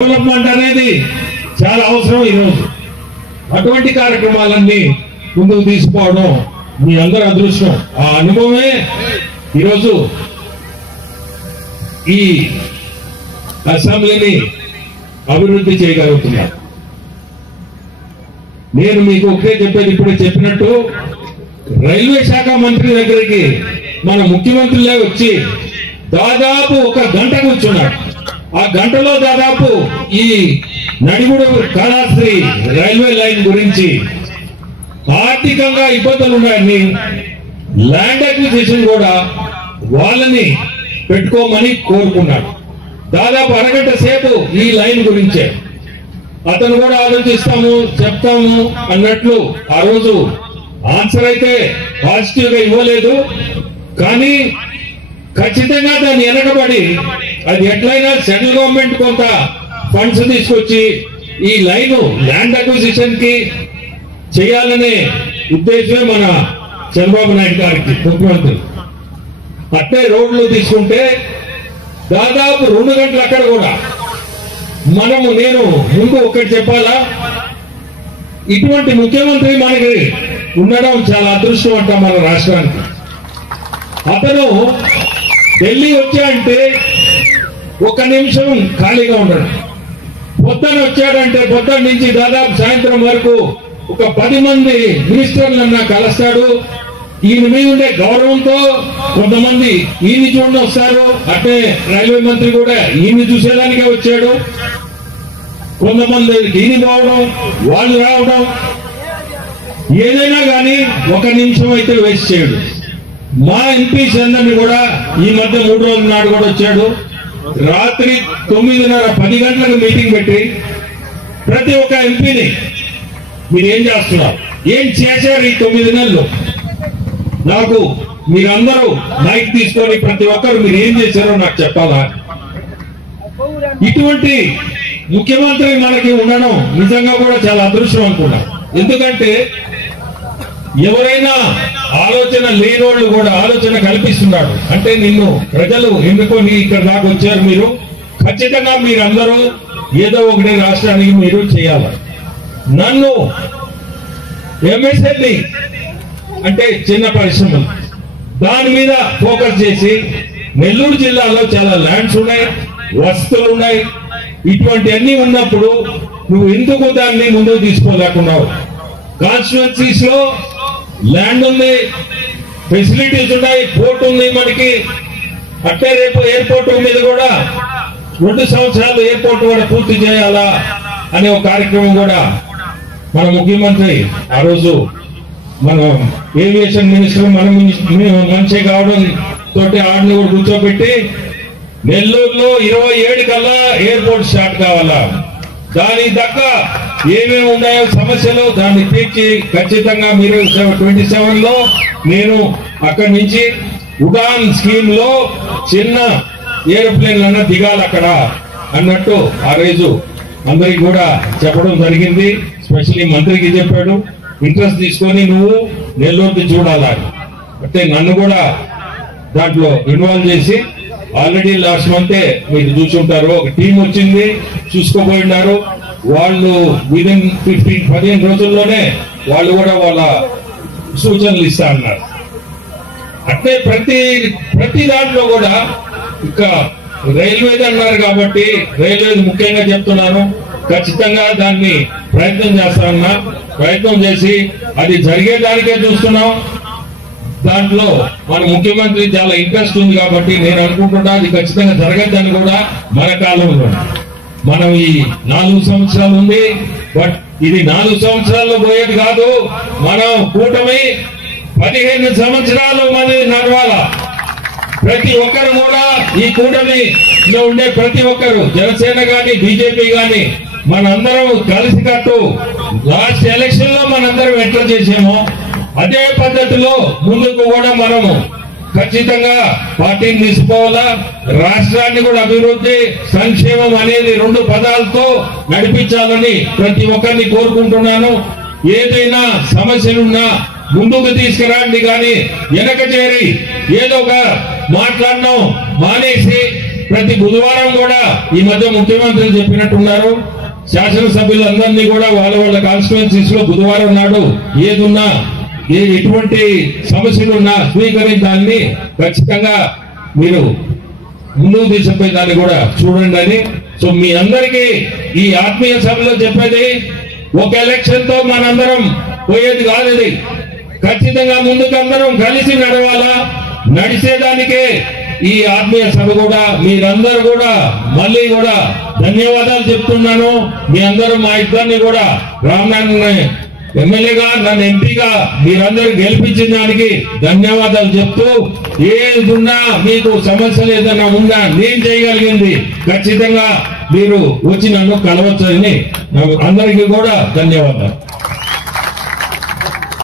Development అనేది చాలా అవసరం ఈరోజు. అటువంటి కార్యక్రమాలన్నీ ముందుకు తీసుకోవడం మీ అందరి అదృష్టం. ఆ అనుభవమే ఈరోజు ఈ అసెంబ్లీని అభివృద్ధి చేయగలుగుతున్నారు. నేను మీకు ఒకటే చెప్పేది, ఇప్పుడే చెప్పినట్టు రైల్వే శాఖ మంత్రి దగ్గరికి మన ముఖ్యమంత్రులే వచ్చి దాదాపు ఒక గంట కూర్చున్నాడు. ఆ గంటలో దాదాపు ఈ నడిగుడు కళాశ్రీ రైల్వే లైన్ గురించి ఆర్థికంగా ఇబ్బందులు ఉన్నాయని, ల్యాండ్ అక్విజిషన్ కూడా వాళ్ళని పెట్టుకోమని కోరుకున్నాడు. దాదాపు అరగంట సేపు ఈ లైన్ గురించే అతను కూడా ఆలోచిస్తాము చెప్తాము అన్నట్లు ఆ రోజు ఆన్సర్ అయితే పాజిటివ్ గా ఇవ్వలేదు. కానీ ఖచ్చితంగా దాన్ని వెనకబడి అది ఎట్లయినా సెంట్రల్ గవర్నమెంట్ కొంత ఫండ్స్ తీసుకొచ్చి ఈ లైన్ ల్యాండ్ అక్విజిషన్ కి చేయాలనే ఉద్దేశమే మన చంద్రబాబు నాయుడు గారికి ముఖ్యమంత్రి. అట్టే రోడ్లు తీసుకుంటే దాదాపు 2 గంటలు అక్కడ కూడా నేను ముందు ఒకటి చెప్పాలా, ఇటువంటి ముఖ్యమంత్రి మనకి ఉండడం చాలా అదృష్టం అంట మన రాష్ట్రానికి. అతను ఢిల్లీ వచ్చాడంటే 1 నిమిషం ఖాళీగా ఉండడు. పొద్దున వచ్చాడంటే పొద్దున్న నుంచి దాదాపు సాయంత్రం వరకు ఒక 10 మంది మినిస్టర్లన్నా కలుస్తాడు. ఈయన మీద ఉండే గౌరవంతో కొంతమంది ఈయన చూడని వస్తారు. అంటే రైల్వే మంత్రి కూడా ఈయన చూసేదానికే వచ్చాడు. కొంతమంది ఈయన పోవడం, వాళ్ళు రావడం, ఏదైనా కానీ 1 నిమిషం అయితే వేస్ట్ చేయడు. మా ఎంపీస్ అందరినీ కూడా ఈ మధ్య 3 రోజుల నాడు కూడా వచ్చాడు. రాత్రి 9:30 10 గంటలకు మీటింగ్ పెట్టి ప్రతి ఒక్క ఎంపీని మీరు ఏం చేస్తున్నారు, ఏం చేశారు ఈ 9 నెలలు, నాకు మీరందరూ మైక్ తీసుకొని ప్రతి ఒక్కరు మీరు ఏం చేశారో నాకు చెప్పాలా. ఇటువంటి ముఖ్యమంత్రి మనకి ఉండడం నిజంగా కూడా చాలా అదృష్టం అనుకున్నా. ఎందుకంటే ఎవరైనా ఆలోచన లేనోళ్ళు కూడా ఆలోచన కల్పిస్తున్నాడు. అంటే నిన్ను ప్రజలు ఎన్నుకొని ఇక్కడ దాకా వచ్చారు, మీరు ఖచ్చితంగా మీరందరూ ఏదో ఒకటి రాష్ట్రానికి మీరు చేయాలి. నన్ను ఎంఎస్ఎల్ఈ అంటే చిన్న పరిశ్రమలు దాని మీద ఫోకస్ చేసి నెల్లూరు జిల్లాలో చాలా ల్యాండ్స్ ఉన్నాయి, వసతులు ఉన్నాయి. ఇటువంటి అన్ని ఉన్నప్పుడు నువ్వు ఎందుకు దాన్ని ముందుకు తీసుకోలేకున్నావు? కాన్స్టిట్యుయెన్సీస్ లో ల్యాండ్ ఉంది, ఫెసిలిటీస్ ఉన్నాయి, పోర్ట్ ఉంది మనకి. అట్టే రేపు ఎయిర్పోర్ట్ మీద కూడా 2 సంవత్సరాలు ఎయిర్పోర్ట్ కూడా పూర్తి చేయాలా అనే ఒక కార్యక్రమం కూడా మన ముఖ్యమంత్రి ఆ రోజు మన ఏవియేషన్ మినిస్టర్ మంచి కావడం తోటి ఆడిని కూడా కూర్చోబెట్టి నెల్లూరులో 27 కల్లా ఎయిర్పోర్ట్ స్టార్ట్ కావాలా, దానికి తగ్గ ఏమేమి ఉన్నాయో సమస్యలు దాన్ని తీర్చి ఖచ్చితంగా మీరు 27 లో నేను అక్కడి నుంచి ఉడాన్ స్కీమ్ లో చిన్న ఏరోప్లేన్లన్నా దిగాలి అక్కడ అన్నట్టు ఆ రోజు అందరికి కూడా చెప్పడం జరిగింది. స్పెషల్లీ మంత్రికి చెప్పాడు, ఇంట్రెస్ట్ తీసుకొని నువ్వు నెల్లూరుకి చూడాలా. అంటే నన్ను కూడా దాంట్లో ఇన్వాల్వ్ చేసి ఆల్రెడీ లాస్ట్ మంతే మీరు చూసుంటారు, ఒక టీం వచ్చింది చూసుకోబోయినారు. వాళ్ళు విదిన్ 15 రోజుల్లోనే వాళ్ళు కూడా వాళ్ళ సూచనలు ఇస్తా అన్నారు. అంటే ప్రతి దాంట్లో కూడా ఇక రైల్వేది అన్నారు కాబట్టి రైల్వేది ముఖ్యంగా చెప్తున్నాను. ఖచ్చితంగా దాన్ని ప్రయత్నం చేస్తానన్నా, ప్రయత్నం చేసి అది జరిగేదానికే చూస్తున్నాం. దాంట్లో మన ముఖ్యమంత్రి చాలా ఇంట్రెస్ట్ ఉంది కాబట్టి నేను అనుకుంటున్నా అది ఖచ్చితంగా జరగద్దని కూడా మన కాలంలో. మనం ఈ 4 సంవత్సరాలు ఉంది, బట్ ఇది 4 సంవత్సరాల్లో పోయేది కాదు. మనం కూటమి 15 సంవత్సరాలు మంది నడవాల. ప్రతి ఒక్కరు కూడా ఈ కూటమిలో ఉండే ప్రతి ఒక్కరు, జనసేన గాని బీజేపీ గాని, మనందరం కలిసికట్టు లాస్ట్ ఎలక్షన్ లో మనందరం ఎట్లా చేసామో అదే పద్ధతిలో ముందుకు కూడా మనము ఖచ్చితంగా పార్టీని తీసుకోవాలా. రాష్ట్రాన్ని కూడా అభివృద్ధి సంక్షేమం అనేది 2 పదాలతో నడిపించాలని ప్రతి ఒక్కరిని కోరుకుంటున్నాను. ఏదైనా సమస్యలున్నా ముందుకు తీసుకురండి, కానీ వెనక చేరి ఏదో ఒక మాట్లాడడం మానేసి ప్రతి బుధవారం కూడా ఈ మధ్య ముఖ్యమంత్రి చెప్పినట్టున్నారు, శాసనసభ్యులందరినీ కూడా వాళ్ళ వాళ్ళ కాన్స్టిట్యుయెన్సీస్ లో బుధవారం నాడు ఏదున్నా ఎటువంటి సమస్యలున్నా స్వీకరించాలని ఖచ్చితంగా మీరు ముందుకు తీసుకుపోయి దాన్ని కూడా చూడండి అని. సో మీ అందరికీ ఈ ఆత్మీయ సభలో చెప్పేది, ఒక ఎలక్షన్ తో మనందరం పోయేది కాదు, ఇది ఖచ్చితంగా ముందుకు అందరం కలిసి నడవాలా. నడిచేదానికే ఈ ఆత్మీయ సభ కూడా. మీరందరూ కూడా మళ్ళీ కూడా ధన్యవాదాలు చెప్తున్నాను. మీ అందరూ మా ఇద్దరిని కూడా రామనారాయణ ఎమ్మెల్యేగా నన్ను ఎంపీగా మీరందరూ గెలిపించిన దానికి ధన్యవాదాలు చెప్తూ, ఏదున్నా మీకు సమస్యలు ఏదైనా ఉన్నా నేను చేయగలిగింది ఖచ్చితంగా మీరు వచ్చి నన్ను కలవచ్చని అందరికీ కూడా ధన్యవాదాలు.